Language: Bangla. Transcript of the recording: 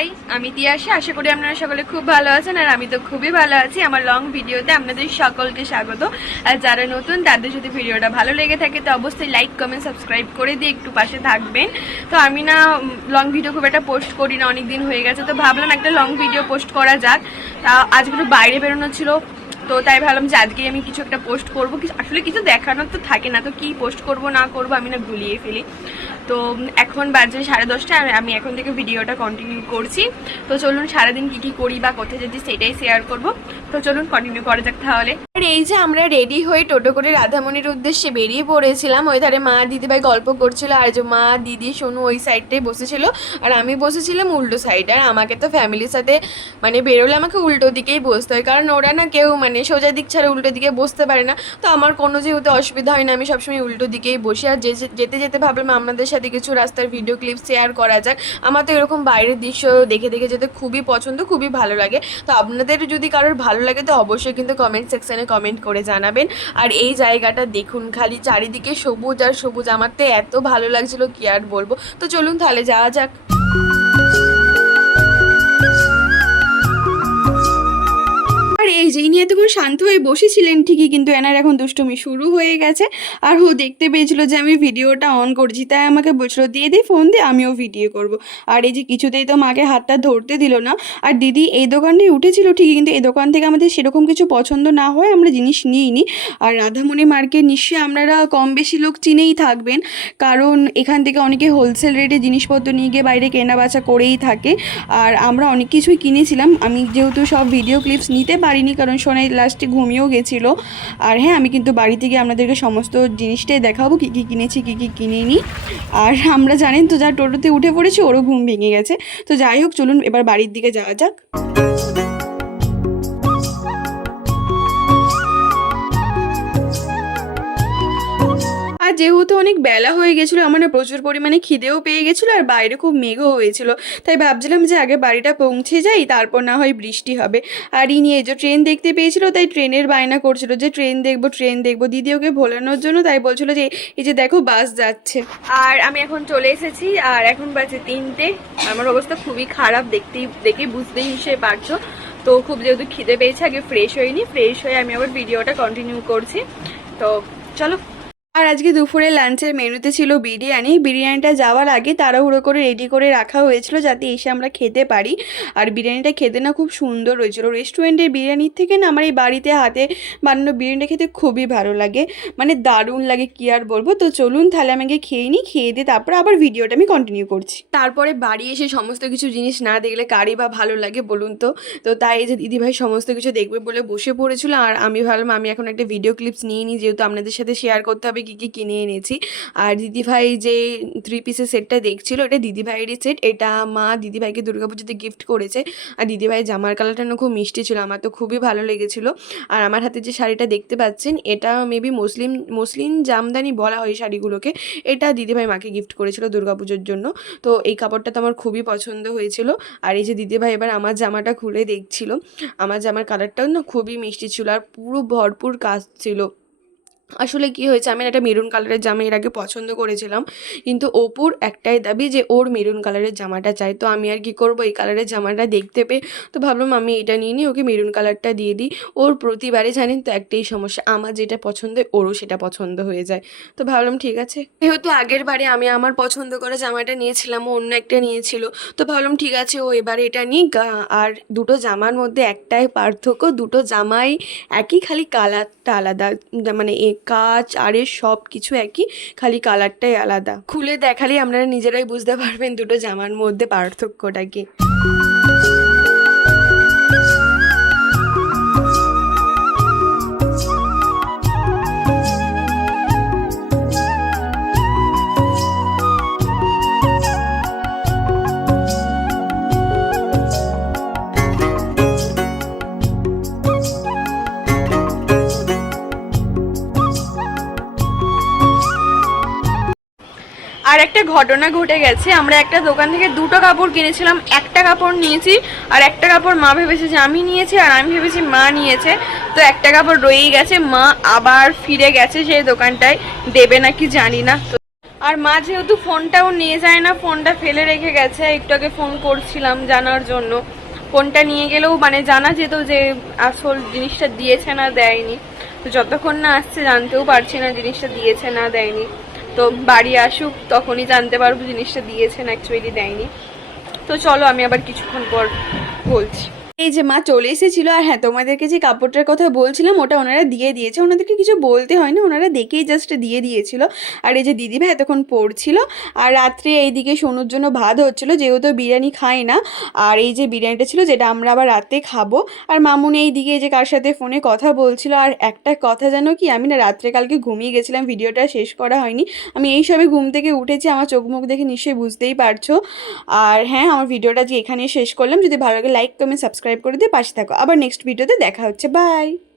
হাই, আমি তিয়াশা। আশা করি আপনারা সকলে খুব ভালো আছেন, আর আমি তো খুবই ভালো আছি। আমার লং ভিডিওতে আপনাদের সকলকে স্বাগত। আর যারা নতুন তাদের যদি ভিডিওটা ভালো লেগে থাকে তো অবশ্যই লাইক, কমেন্ট, সাবস্ক্রাইব করে দিয়ে একটু পাশে থাকবেন। তো আমি না লং ভিডিও খুব একটা পোস্ট করি না, অনেক দিন হয়ে গেছে, তো ভাবলাম একটা লং ভিডিও পোস্ট করা যাক। তা আজকে একটু বাইরে বেরোনো ছিল, তো তাই ভাবলাম যে আজকে আমি কিছু একটা পোস্ট করবো। আসলে কিছু দেখানোর তো থাকে না, তো কি পোস্ট করব না করব আমি না গুলিয়ে ফেলি। তো এখন বাজে 10:30, আমি এখন থেকে ভিডিওটা কন্টিনিউ করছি। তো চলুন সারাদিন কি কি করি বা কোথায় যদি সেটাই শেয়ার করব। তো চলুন কন্টিনিউ করা যাক তাহলে। আর এই যে আমরা রেডি হয়ে টোটো করে রাধামণির উদ্দেশ্যে বেরিয়ে পড়েছিলাম। ওই ধারে মা দিদিভাই গল্প করছিল, আর যে মা দিদি সোনু ওই সাইডটাই বসেছিল, আর আমি বসেছিলাম উল্টো সাইডে। আর আমাকে তো ফ্যামিলির সাথে মানে বেরোলে আমাকে উল্টো দিকেই বসতে হয়, কারণ ওরা না কেউ মানে সোজা দিক ছাড়া উল্টো দিকে বসতে পারে না। তো আমার কোনো যেহেতু অসুবিধা হয় না, আমি সবসময় উল্টো দিকেই বসি। আর যেতে যেতে ভাবলাম আপনাদের সাথে কিছু রাস্তার ভিডিও ক্লিপ শেয়ার করা যাক। আমার তো এরকম বাইরের দৃশ্য দেখে দেখে যেতে খুবই পছন্দ, খুবই ভালো লাগে। তো আপনাদের যদি কারোর ভালো লাগে তো অবশ্যই কিন্তু কমেন্ট সেকশানে কমেন্ট করে জানাবেন। আর এই জায়গাটা দেখুন, খালি চারিদিকে সবুজ আর সবুজ, আমার তো এত ভালো লাগছিল কি আর বলবো। তো চলুন তাহলে যাওয়া যাক। আর এই যে ইনি এতক্ষণ শান্ত হয়ে বসেছিলেন ঠিকই, কিন্তু এনার এখন দুষ্টুমি শুরু হয়ে গেছে। আর ও দেখতে পেয়েছিল যে আমি ভিডিওটা অন করছি, তাই আমাকে বলছিল দিয়ে দে ফোন দিয়ে, আমিও ভিডিও করব। আর এই যে কিছুতেই তো মাকে হাতটা ধরতে দিল না। আর দিদি এই দোকানটায় উঠেছিল ঠিকই, কিন্তু এই দোকান থেকে আমাদের সেরকম কিছু পছন্দ না হয় আমরা জিনিস নিইনি। আর রাধামণি মার্কেট নিশ্চয়ই আপনারা কম বেশি লোক চিনেই থাকবেন, কারণ এখান থেকে অনেকে হোলসেল রেটে জিনিসপত্র নিয়ে গিয়ে বাইরে কেনা বেচা করেই থাকে। আর আমরা অনেক কিছুই কিনেছিলাম। আমি যেহেতু সব ভিডিও ক্লিপস নিতে পারিনি, কারণ সোনাই লাস্টে ঘুমিয়েও গেছিলো। আর হ্যাঁ, আমি কিন্তু বাড়ি থেকে আপনাদেরকে সমস্ত জিনিসটাই দেখাবো, কী কী কিনেছি কী কী কিনিনি। আর আমরা জানেন তো, যা টোটোতে উঠে পড়েছি ওরও ঘুম ভেঙে গেছে। তো যাই হোক, চলুন এবার বাড়ির দিকে যাওয়া যাক। আর যেহেতু অনেক বেলা হয়ে গেছিলো, আমার না প্রচুর পরিমাণে খিদেও পেয়ে গেছিলো, আর বাইরে খুব মেঘও হয়েছিল। তাই ভাবছিলাম যে আগে বাড়িটা পৌঁছে যাই, তারপর না হয় বৃষ্টি হবে। আর ইনি এই যে ট্রেন দেখতে পেয়েছিল, তাই ট্রেনের বায়না করছিল যে ট্রেন দেখবো ট্রেন দেখবো। দিদি ওকে ভোলানোর জন্য তাই বলছিল যে এই যে দেখো বাস যাচ্ছে। আর আমি এখন চলে এসেছি, আর এখন বাজে 3টে। আমার অবস্থা খুবই খারাপ, দেখে বুঝতেই নিশ্চয়ই পারছো। তো খুব যেহেতু খিদে পেয়েছে, আগে ফ্রেশ হইনি, ফ্রেশ হয়ে আমি আবার ভিডিওটা কন্টিনিউ করছি। তো চলো। আর আজকে দুপুরে লাঞ্চের মেনুতে ছিল বিরিয়ানি। বিরিয়ানিটা যাওয়ার আগে তাড়াহুড়ো করে রেডি করে রাখা হয়েছিল, যাতে এসে আমরা খেতে পারি। আর বিরিয়ানিটা খেতে না খুব সুন্দর হয়েছিল। রেস্টুরেন্টের বিরিয়ানির থেকে না আমার এই বাড়িতে হাতে বানানো বিরিয়ানিটা খেতে খুবই ভালো লাগে, মানে দারুণ লাগে কি আর বলবো। তো চলুন তাহলে আমাকে খেয়ে নিই, খেয়ে দিয়ে তারপর আবার ভিডিওটা আমি কন্টিনিউ করছি। তারপরে বাড়ি এসে সমস্ত কিছু জিনিস না দেখলে কারই বা ভালো লাগে বলুন তো। তো তাই এই যে দিদিভাই সমস্ত কিছু দেখবে বলে বসে পড়েছিল, আর আমি ভাবলাম আমি এখন একটা ভিডিও ক্লিপস নিয়ে নিই, যেহেতু আপনাদের সাথে শেয়ার করতে হবে কী কী কিনে এনেছি। আর দিদিভাই যে 3 পিসের সেটটা দেখছিল, এটা দিদিভাইয়েরই সেট। এটা মা দিদিভাইকে দুর্গাপুজোতে গিফট করেছে। আর দিদিভাই জামার কালারটা না খুব মিষ্টি ছিল, আমার তো খুবই ভালো লেগেছিল। আর আমার হাতে যে শাড়িটা দেখতে পাচ্ছেন, এটা মেবি মুসলিম জামদানি বলা হয় শাড়িগুলোকে। এটা দিদিভাই মাকে গিফট করেছিল দুর্গাপুজোর জন্য। তো এই কাপড়টা তো আমার খুবই পছন্দ হয়েছিল। আর এই যে দিদিভাই এবার আমার জামাটা খুলে দেখছিল। আমার জামার কালারটাও না খুবই মিষ্টি ছিল, আর পুরো ভরপুর কাজ ছিল। আসলে কি হয়েছে, আমি একটা মেরুন কালারের জামা এর আগে পছন্দ করেছিলাম, কিন্তু অপুর একটাই দাবি যে ওর মেরুন কালারের জামাটা চাই। তো আমি আর কি করব, এই কালারের জামাটা দেখতে পেয়ে তো ভাবলাম আমি এটা নিয়ে নিই, ওকে মেরুন কালারটা দিয়ে দিই। ওর প্রতিবারে জানেন তো একটাই সমস্যা, আমার যেটা পছন্দ ওরও সেটা পছন্দ হয়ে যায়। তো ভাবলাম ঠিক আছে, যেহেতু আগের বারে আমি আমার পছন্দ করা জামাটা নিয়েছিলাম, ও অন্য একটা নিয়েছিল, তো ভাবলাম ঠিক আছে ও এবারে এটা নিক। আর দুটো জামার মধ্যে একটাই পার্থক্য, দুটো জামাই একই, খালি কালারটা আলাদা। মানে কাজ আরে সব কিছু একই, খালি কালারটাই আলাদা। খুলে দেখালেই আপনারা নিজেরাই বুঝতে পারবেন দুটো জামার মধ্যে পার্থক্যটা কি। আর একটা ঘটনা ঘটে গেছে, আমরা একটা দোকান থেকে দুটো কাপড় কিনেছিলাম, একটা কাপড় নিয়েছি আর একটা কাপড় মা ভেবেছে যে আমি নিয়েছি, আর আমি ভেবেছি মা নিয়েছে। তো একটা কাপড় রয়েই গেছে, মা আবার ফিরে গেছে সেই দোকানটায়, দেবে নাকি জানি না। আর মা যেহেতু ফোনটাও নিয়ে যায় না, ফোনটা ফেলে রেখে গেছে, একটু আগে ফোন করছিলাম জানার জন্য। ফোনটা নিয়ে গেলেও মানে জানা যেত যে আসল জিনিসটা দিয়েছে না দেয়নি। তো যতক্ষণ না আসছে জানতেও পারছি না জিনিসটা দিয়েছে না দেয়নি। তো বাড়ি আসুক তখনই জানতে পারবো জিনিসটা দিয়েছে না অ্যাকচুয়ালি দেয়নি। তো চলো আমি আবার কিছুক্ষণ পর বলছি। এই যে মা চলে এসেছিল। আর হ্যাঁ, তোমাদেরকে যে কাপড়টার কথা বলছিলাম ওটা ওনারা দিয়ে দিয়েছে, ওনাদেরকে কিছু বলতে হয় না, ওনারা দেখেই জাস্ট দিয়ে দিয়েছিল। আর এই যে দিদিভাই এতক্ষণ পড়ছিল। আর রাত্রে এইদিকে সোনুর জন্য ভাত হচ্ছিলো, যেহেতু বিরিয়ানি খায় না। আর এই যে বিরিয়ানিটা ছিল যেটা আমরা আবার রাতে খাবো। আর মামুন এইদিকে যে কার সাথে ফোনে কথা বলছিল। আর একটা কথা জানো কি, আমি না রাত্রে কালকে ঘুমিয়ে গেছিলাম, ভিডিওটা শেষ করা হয়নি। আমি এই সবে ঘুম থেকে উঠেছি, আমার চোখ মুখ দেখে নিশ্চয়ই বুঝতেই পারছো। আর হ্যাঁ, আমার ভিডিওটা যে এখানেই শেষ করলাম। যদি ভালো লাগে লাইক কমেন্ট সাবস্ক্রাইব করে দিয়ে পাশে থাকো। আবার নেক্সট ভিডিওতে দেখা হচ্ছে, বাই।